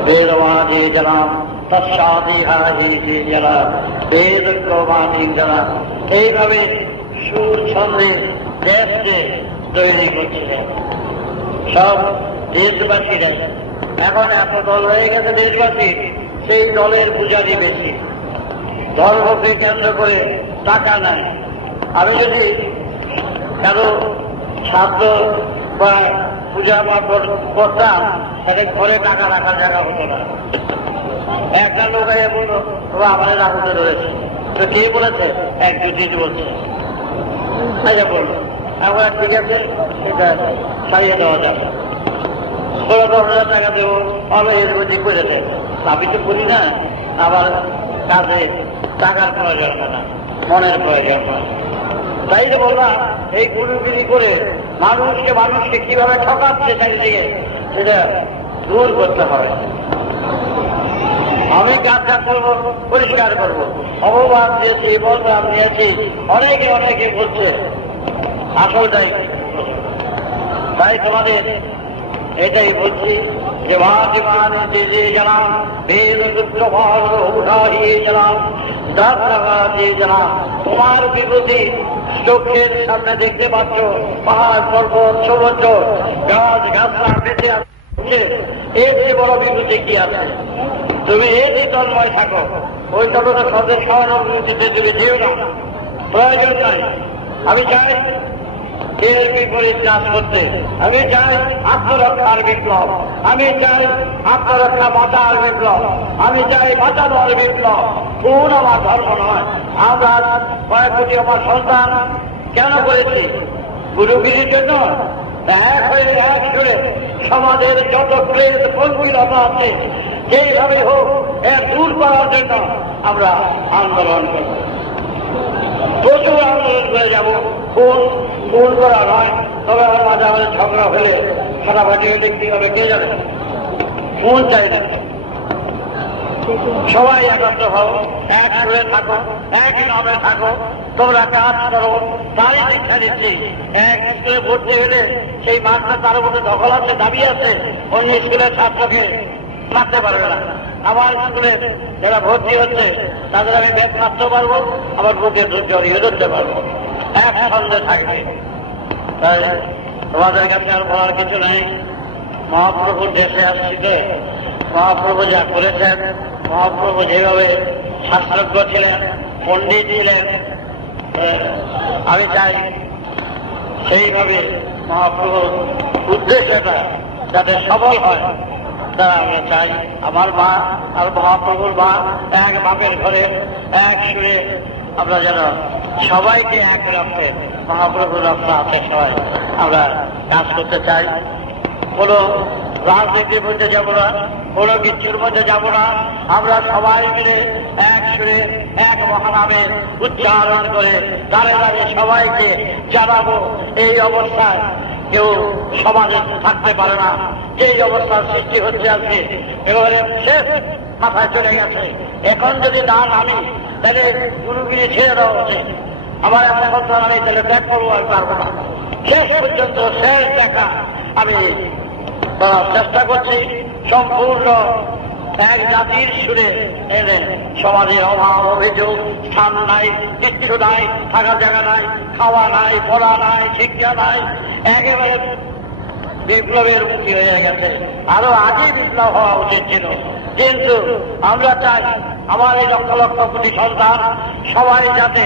বেদবাদী জনাম তৎসাদিহাহি জলা বেদ ক্রমাণী জনা। এইভাবে সুর ছন্দের দেশকে তৈরি করছিলেন সব দেশবাসীরা। এখন এত দল হয়ে গেছে দেশবাসী, সেই দলের পূজারি বেশি, ধর্মকে কেন্দ্র করে টাকা নাই। আমি যদি কারো ছাত্র বা পূজা পাঠ করতাম, তাহলে ঘরে টাকা রাখার জায়গা হতো না। একটা লোক বললো আমাদের রাখতে রয়েছে, তো কে বলেছে? এক জ্যোতিষ বলছে। আচ্ছা বললো, এখন ঠিক আছে, এটা ছাড়িয়ে দেওয়া যাবে, 10,000 টাকা দেবো, ভালো এরকম করে দেয়। আমি তো করি না, আবার কাজে টাকার প্রয়োজন না, মনের প্রয়োজন হয়। তাই তো বললাম, এই গুরুগিরি করে মানুষকে কিভাবে ঠকাচ্ছে চারিদিকে, সেটা দূর করতে হবে। আমি কাজটা করবো, পরিষ্কার করবো। অপবাদ দিয়েছি, বলরাম নিয়েছি, অনেকে বলছে, আসলটাই। তাই তোমাদের এটাই বলছি যে ভাগ্যবান দিয়ে জানাম, বেদ পুত্র উঠাহিয়ে জানাম, দাঁড়া দিয়ে জানাম। তোমার বিভূতি চোখের সামনে দেখতে পাচ্ছ, পাহাড় পর্বত সমুদ্র গাছ গাছরা বেঁচে আছে, এর যে বড় বিভূতি কি আছে? তুমি এই যে তন্ময় থাকো, ওই ততটা সদের সহানুভূতিতে তুমি যেও না, প্রয়োজন নাই। আমি চাই এর বিপরীত কাজ করতে, আমি চাই আত্মরক্ষার বিপ্লব, আমি চাই আত্মরক্ষা বাঁচার বিপ্লব, আমি চাই বাঁচানোর বিপ্লব। কোন আমার ধর্ম নয়। আমরা কয়েক কোটি আমার সন্তান কেন করেছি? গুরুগিরির জন্য। এক হয়ে এক সুরে সমাজের যত প্রেত পঙ্গুলতা আছে, যেইভাবে হোক এর দূর করার জন্য আমরা আন্দোলন করব, প্রচুর আন্দোলন করে যাব। ভুল করা নয়, তবে আমার মাঝে আমাদের ঝগড়া হলে ফাটাফাটি হলে কি হবে কে যাবে? মন চাই না। সবাই একত্র হও, এক সুরে থাকো, একই নামে থাকো, তোমরা কাজ করো, তাই শিক্ষা দিচ্ছি। এক স্কুলে ভর্তি হলে সেই মাঠটা তার মধ্যে দখল আছে, দাবি আছে, অন্য স্কুলের ছাত্রকে মারতে পারবে না। আমার স্কুলে যারা ভর্তি হচ্ছে তাদের আমি ব্যাগ মারতে পারবো, আমার বুকে জড়িয়ে ধরতে পারবো, এক সন্দেহ থাকবে। তাই তোমাদের কাছে আর বলার কিছু নেই। মহাপ্রভুর দেশে আসছিতে মহাপ্রভু যা করেছেন, মহাপ্রভু যেভাবে শাস্ত্রজ্ঞ ছিলেন, পণ্ডিত ছিলেন, আমি চাই সেইভাবে মহাপ্রভুর উদ্দেশ্যটা যাতে সফল হয়, তা আমি চাই। আমার মা আর মহাপ্রভুর মা এক বাপের ঘরে এক সুরে আমরা যেন সবাইকে এক রক্তে, মহাপ্রভুর রক্ত আছে সবাই আমরা কাজ করতে চাই। কোনো রাজনীতির মধ্যে যাব না, কোনো কিচ্ছুর মধ্যে যাব না। আমরা সবাই মিলে এক সুরে এক মহানামে উচ্চারণ করে দাঁড়ে দাঁড়িয়ে সবাইকে জানাবো এই অবস্থায় কেউ সমাজে থাকতে পারে না। যেই অবস্থার সৃষ্টি হচ্ছে আজকে এবারে শেষ মাথায় চলে গেছে। এখন যদি না নামি তাহলে গুরুগিরি ছেড়ে দেওয়া উচিত। আমার এমন সন্তান আমি তাহলে ত্যাগ করবো, আমি পারবো না। শেষ পর্যন্ত শেষ দেখা আমি চেষ্টা করছি। সম্পূর্ণ এক জাতির সুরে এনে সমাজের অভাব অভিযোগ, স্থান নাই, কিচ্ছু নাই, থাকার জায়গা নাই, খাওয়া নাই, পড়া নাই, শিক্ষা নাই, একেবারে বিপ্লবের মুখী হয়ে গেছে। আরো আগেই বিপ্লব হওয়া উচিত ছিল, কিন্তু আমরা চাই আমার এই লক্ষ লক্ষ কোটি সন্তান সবাই যাতে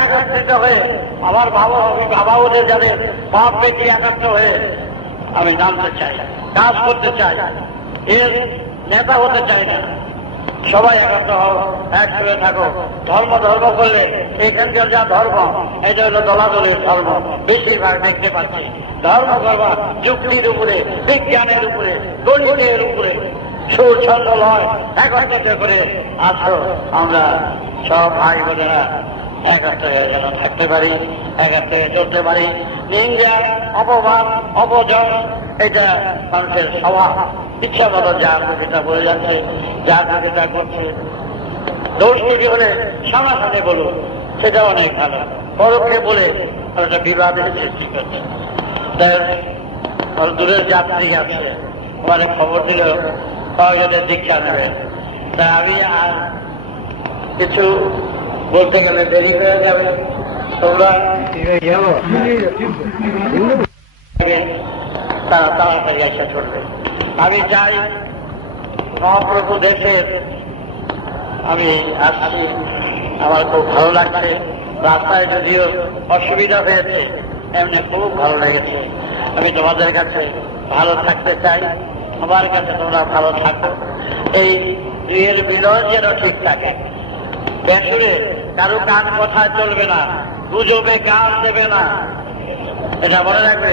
একত্রিত হয়ে, আমার বাবা ওদের যাদের বাপ বেটি একাত্র হয়ে আমি জানতে চাই, কাজ করতে চাই, এর নেতা হতে চাই না। সবাই একাত্র হও, একসঙ্গে থাকো। ধর্ম ধর্ম করলে এখানকার যা ধর্ম, এটা হলো দলাদলের ধর্ম। বেশিরভাগ দেখতে পাচ্ছি ধর্ম করবা যুক্তির উপরে, বিজ্ঞানের উপরে, গণিতের উপরে, সুর ছন্দ লয় একত্রিত করে আসো। আমরা সব ভাই বোনেরা একাত্র হয়ে যেন থাকতে পারি, একাত্রে চলতে পারি। নিন্দা, অপমান, অপজন এটা মানুষের স্বভাব। ইচ্ছা মতো যা যেটা বলে যাচ্ছে, যা যেটা করছে, দোষ ত্রুটি হলে সামনাসামনি বলুন, সেটা অনেক ভালো। পরোক্ষে বলে একটা বিবাদের সৃষ্টি করছে। তাই দূরের যাত্রী আছে, ওখানে খবর দিল কয়েকজনের দীক্ষা নেবে। তা আমি আর কিছু বলতে গেলে দেরি হয়ে যাবে, তোমরা তারা তাড়াতাড়ি এসে চলবে। আমি চাই মহাপ্রভু দেশের, আমি আসছি, আমার খুব ভালো লাগছে। রাস্তায় যদিও অসুবিধা হয়েছে, এমনি খুব ভালো লেগেছে। আমি তোমাদের কাছে ভালো থাকতে চাই, আমার কাছে তোমরা ভালো থাকো। এই এর বিলয় যেন ঠিক থাকে। বেসুরে কারো কান কথা চলবে না, গুজবে কান দেবে না, এটা মনে রাখবে।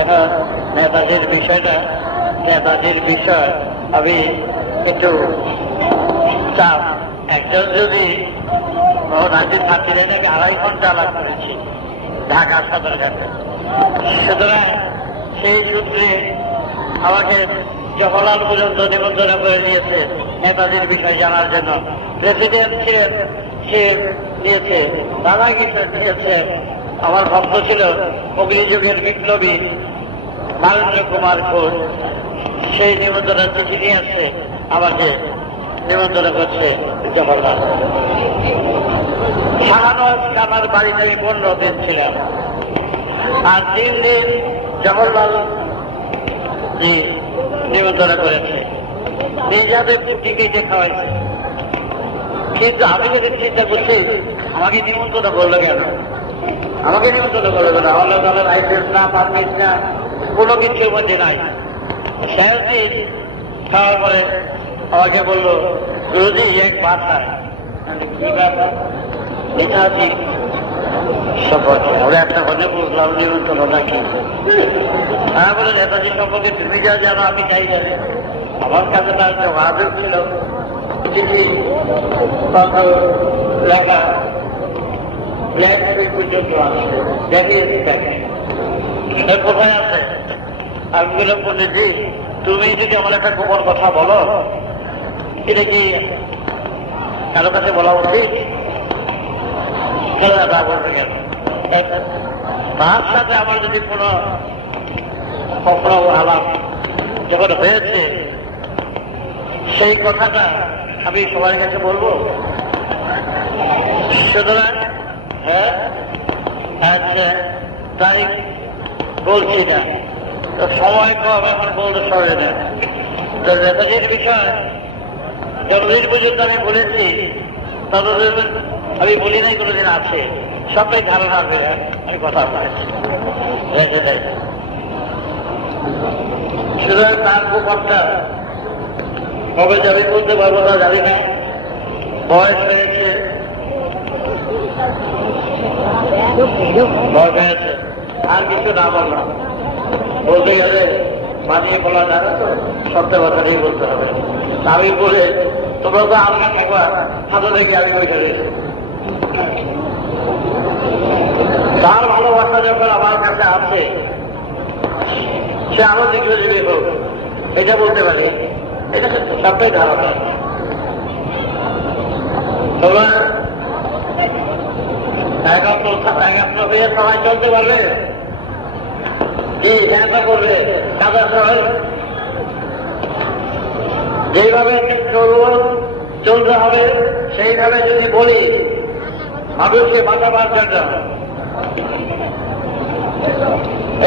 এখন নেতাজির বিষয়টা, নেতাজির বিষয় আমি একটু চাপ। একজন যদি রাজ্যের ছাত্রীরা নাকি 2.5 ঘন্টা লাভ করেছি ঢাকা সদরঘাটে, সুতরাং সেই সূত্রে আমাকে জওহরলাল পর্যন্ত নিমন্ত্রণ করে নিয়েছে নেতাজির বিষয় জানার জন্য। প্রেসিডেন্ট ছিলেন, সে দিয়েছে, রাধাকৃষ্ণ দিয়েছে। আমার ভক্ত ছিল অগ্নিযুগের বিপ্লবী মালেন্দ্র কুমার ঘোষ, সেই নিমন্ত্রণের চিঠি নিয়ে আসছে, আমাকে নিমন্ত্রণ করছে জওহরলাল। শাহনওয়াজ খানের বাড়িতে 15 দিন ছিলাম, আর 3 দিন জওহরলাল জি নিমন্ত্রণ করেছে, নিজে পুটি কেটে খাওয়াইছে। কিন্তু আমি যদি চিন্তা করছি, আমাকে নিমন্ত্রণ করলো কেন? আমাকে নিমন্ত্রণ করলো কেন? আল্লাহ তাআলার লাইসেন্স না, পারমিট না, কোনো কিছুর মধ্যে নাই। সেদিন খাওয়ার পরে আমাকে বললো, গুরুজি এক বাত হয়। নেতাজি সম্পর্কে আমরা একটা কথা বুঝলাম, নিমন্ত্রণ নাকি? হ্যাঁ বলে, নেতাজি সম্পর্কে তুমি যা জানো আমি চাই জানি। আমার কাছে তার একটা বাহাদুর ছিল, চিঠি কথা লেখা ব্ল্যাক পর্যন্ত আসছে, দেখিয়েছি তাকে। কোথায় আছে? আমি বললাম, পণ্ডিতজি তুমি যদি আমার একটা গোপন কথা বলো, এটা কি কারো কাছে বলা উচিত? বলবে কেন? তার সাথে আমার যদি কোনো কখনো আলাপ যখন হয়েছে, সেই কথাটা আমি সবার কাছে বলবো। সুতরাং হ্যাঁ, আচ্ছা তাই বলছি না, তো সময় কম, এখন বলতে সরে না। তো নেতাজির বিষয় যতদিন পর্যন্ত আমি বলেছি, ততদিন আমি বলি নাই কোনোদিন আছে, সবাই ধারণা হবে আমি কথা বলেছি। সুতরাং তার গোপনটা কবে যাবে বলতে পারবো না, জানি না। বয়স হয়েছে, বয়স হয়েছে, আর কিছু না বললাম। বলতে গেলে বানিয়ে বলা যাবে তো, সত্য কথাটাই বলতে হবে। আমি বলে তোমরা তো আমাকে একবার হাতে দেখে আমি বসে রয়েছি। তার ভালোবাসা যখন আমার কাছে আছে, সে আরো দীর্ঘজীবী হোক, এটা বলতে পারি। এটা সবটাই ধারণা। তোমরা একাত্র হয়ে সবাই চলতে পারবে, কি চিন্তা করবে, কাজের সবাই যেইভাবে চলতে হবে সেইভাবে যদি বলি, মানুষকে বাঁচাবার জন্য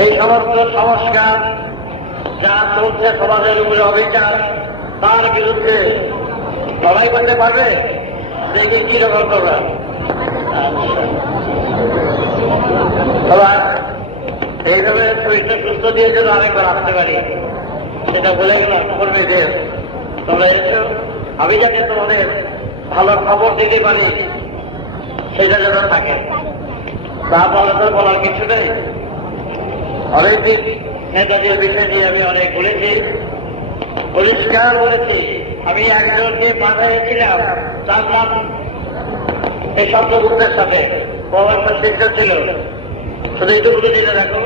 এই সমস্ত সংস্কার যা চলছে সমাজের উপরে অবিচার, তার বিরুদ্ধে লড়াই করতে পারবে। দেখি কি রকম তোমরা এইভাবে শরীরটা সুস্থ দিয়ে যেন আরেকবার আসতে পারি। সেটা বলে গেলাম কর্মীদের, তোমরা এসো, আমি যাকে তোমাদের ভালো খবর দিতে পারি সেটা যেন থাকে। তা বলার কিছু নেই। অনেকদিন নেতাজির বিষয় নিয়ে আমি অনেক বলেছি, পরিষ্কার বলেছি। আমি একজনকে পাঠাইছিলাম, তার নাম এই শব্দগুপ্তের সাথে প্রভাবটা শিক্ষা ছিল। শুধু এইটুকু জেনে রাখো,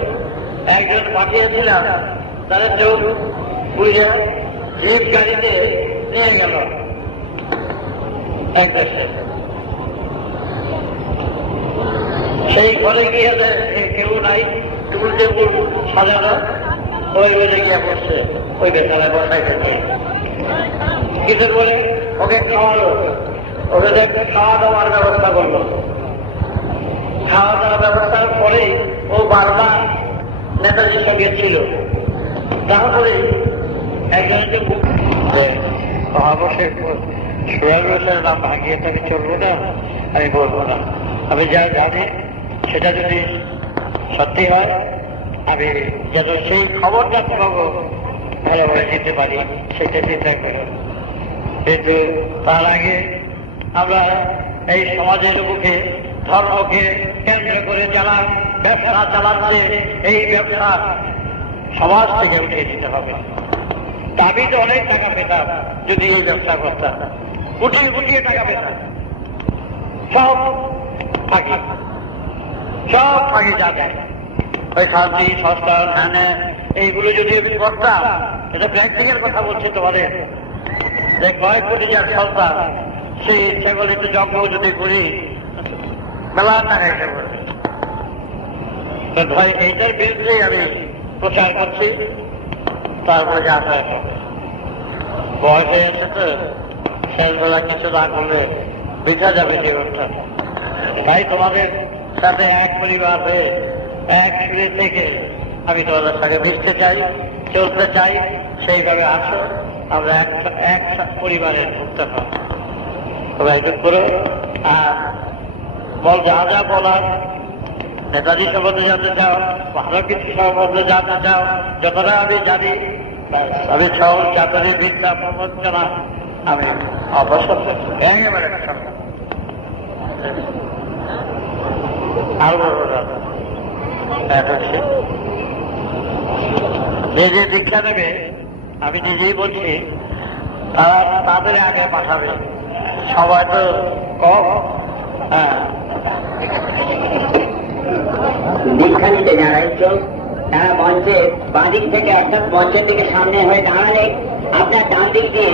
একজন পাঠিয়েছিলাম, তারা চোখ বুঝে জিপ গাড়িতে নিয়ে গেল এক দেশে। সেই ঘরে গিয়ে কেউ নাই, টুল টেবুল সাজানো, ওই বেজে গিয়ে বসছে, ওই বেচারা বসাই থেকে কিছু বলে ওকে খাওয়ালো, ওকে দেখে খাওয়া দাওয়ার ব্যবস্থা করলো। খাওয়া দাওয়ার ব্যবস্থার পরে ও বারবার নেতাজির সঙ্গে ছিল। তারপরে একজনকে অবশ্যই সুরাজের নাম ভাঙিয়ে আমি চলবো না, আমি বলবো না। আমি যা জানি সেটা যদি সত্যি হয়, আমি যেন সেই খবরটা তোমাকে ভালোভাবে দিতে পারি সেটা চিন্তা করো। কিন্তু তার আগে আমরা এই সমাজের মুখে ধর্মকে কেন্দ্র করে যারা ব্যবসা চালাচ্ছে, এই ব্যবসা সমাজ থেকে উঠিয়ে দিতে হবে। আমি তো অনেক টাকা পেতাম যদি এই ব্যবসা করতাম, উঠিয়ে উঠিয়ে টাকা পেতাম। সব থাকি যাবে ওই শান্তি সংস্কার হ্যাঁ এইগুলো যদি আমি করতাম, এটা প্র্যাকটিক্যাল কথা বলছি তোমাদের, যে কয়েক কোটি যার সন্তান সেই সেগুলো একটু যজ্ঞ যদি করি মেলা টাকা এসে পড়বে। ভাই এইটার বিরুদ্ধেই আমি প্রচার করছি। তারপরে যা বয়স হয়ে আছে তো শেষবেলা কিছু না করলে বৃথা যাবে জীবনটা। তাই তোমাদের সাথে এক পরিবার হয়ে এক সুরে থেকে আমি তোমাদের সাথে মিশতে চাই, চলতে চাই। সেইভাবে আসো, আমরা এক পরিবারের ভুক্ত হব। তোমরা একটু করো। আর বল যা যা বলার নেতাজি সম্বন্ধে জানতে চাও, ভালো কিছু সম্বন্ধে জানতে চাও, যতটা আমি জানি আমি সব জাতরে বিদ্যা প্রবঞ্চনা আমি অবসর একেবারে আরো নিজে দীক্ষা নেবে, আমি নিজেই বলছি, তারা তাদের আগে পাঠাবে। সবাই তো কম। হ্যাঁ, দীক্ষা নিতে যারা ইচ্ছুক তারা মঞ্চে বাঁ দিক থেকে অর্থাৎ মঞ্চের দিকে সামনে হয়ে দাঁড়ালে আপনার ডান দিক দিয়ে